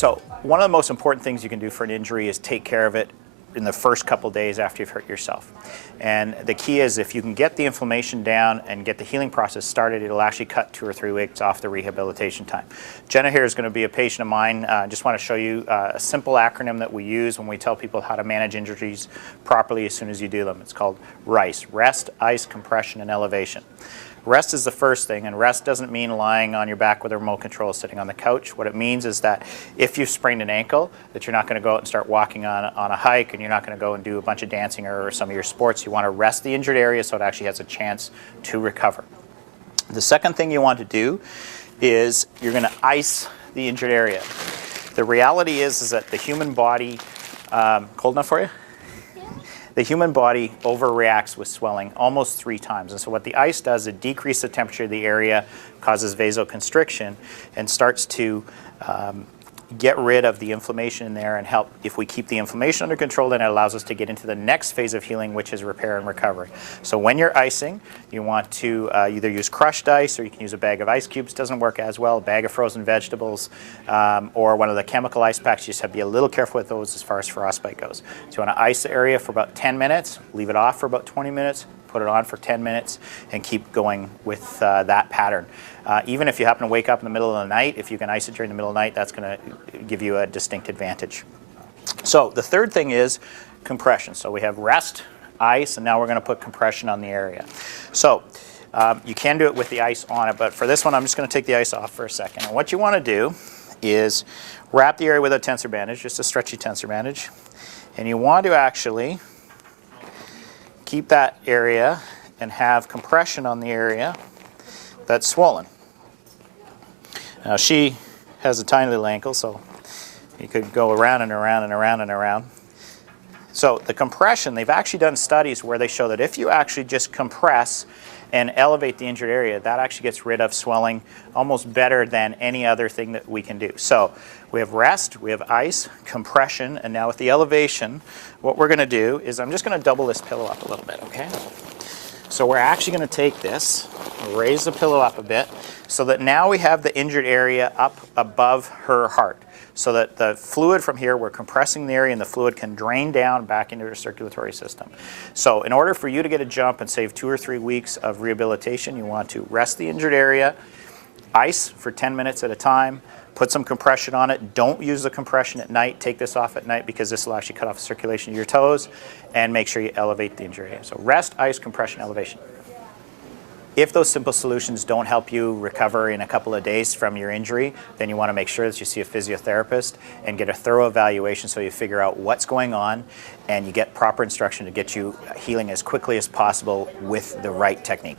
So one of the most important things you can do for an injury is take care of it in the first couple days after you've hurt yourself. And the key is if you can get the inflammation down and get the healing process started, it'll actually cut 2 or 3 weeks off the rehabilitation time. Jenna here is going to be a patient of mine. I just want to show you a simple acronym that we use when we tell people how to manage injuries properly as soon as you do them. It's called RICE: rest, ice, compression, and elevation. Rest is the first thing, and rest doesn't mean lying on your back with a remote control sitting on the couch. What it means is that if you've sprained an ankle, that you're not going to go out and start walking on a hike, and you're not going to go and do a bunch of dancing or some of your sports. You want to rest the injured area so it actually has a chance to recover. The second thing you want to do is you're going to ice the injured area. The reality is that the human body, cold enough for you? The human body overreacts with swelling almost 3 times. And so what the ice does, it decreases the temperature of the area, causes vasoconstriction, and starts to get rid of the inflammation in there and help. If we keep the inflammation under control, then it allows us to get into the next phase of healing, which is repair and recovery. So when you're icing, you want to either use crushed ice, or you can use a bag of ice cubes. Doesn't work as well. A bag of frozen vegetables, or one of the chemical ice packs. You just have to be a little careful with those as far as frostbite goes. So you want to ice the area for about 10 minutes, leave it off for about 20 minutes, put it on for 10 minutes, and keep going with that pattern. Even if you happen to wake up in the middle of the night, if you can ice it during the middle of the night, that's going to give you a distinct advantage. So the third thing is compression. So we have rest, ice, and now we're going to put compression on the area. So you can do it with the ice on it, but for this one, I'm just going to take the ice off for a second. And what you want to do is wrap the area with a tensor bandage, just a stretchy tensor bandage, and you want to actually keep that area and have compression on the area that's swollen. Now she has a tiny little ankle, so you could go around and around and around and around. So the compression, they've actually done studies where they show that if you actually just compress and elevate the injured area, that actually gets rid of swelling almost better than any other thing that we can do. So we have rest, we have ice, compression, and now with the elevation, what we're going to do is I'm just going to double this pillow up a little bit, okay? So we're actually going to take this, raise the pillow up a bit, so that now we have the injured area up above her heart, so that the fluid from here, we're compressing the area and the fluid can drain down back into her circulatory system. So in order for you to get a jump and save 2 or 3 weeks of rehabilitation, you want to rest the injured area, ice for 10 minutes at a time, put some compression on it. Don't use the compression at night. Take this off at night because this will actually cut off the circulation of your toes, and make sure you elevate the injury area. So rest, ice, compression, elevation. If those simple solutions don't help you recover in a couple of days from your injury, then you want to make sure that you see a physiotherapist and get a thorough evaluation so you figure out what's going on and you get proper instruction to get you healing as quickly as possible with the right technique.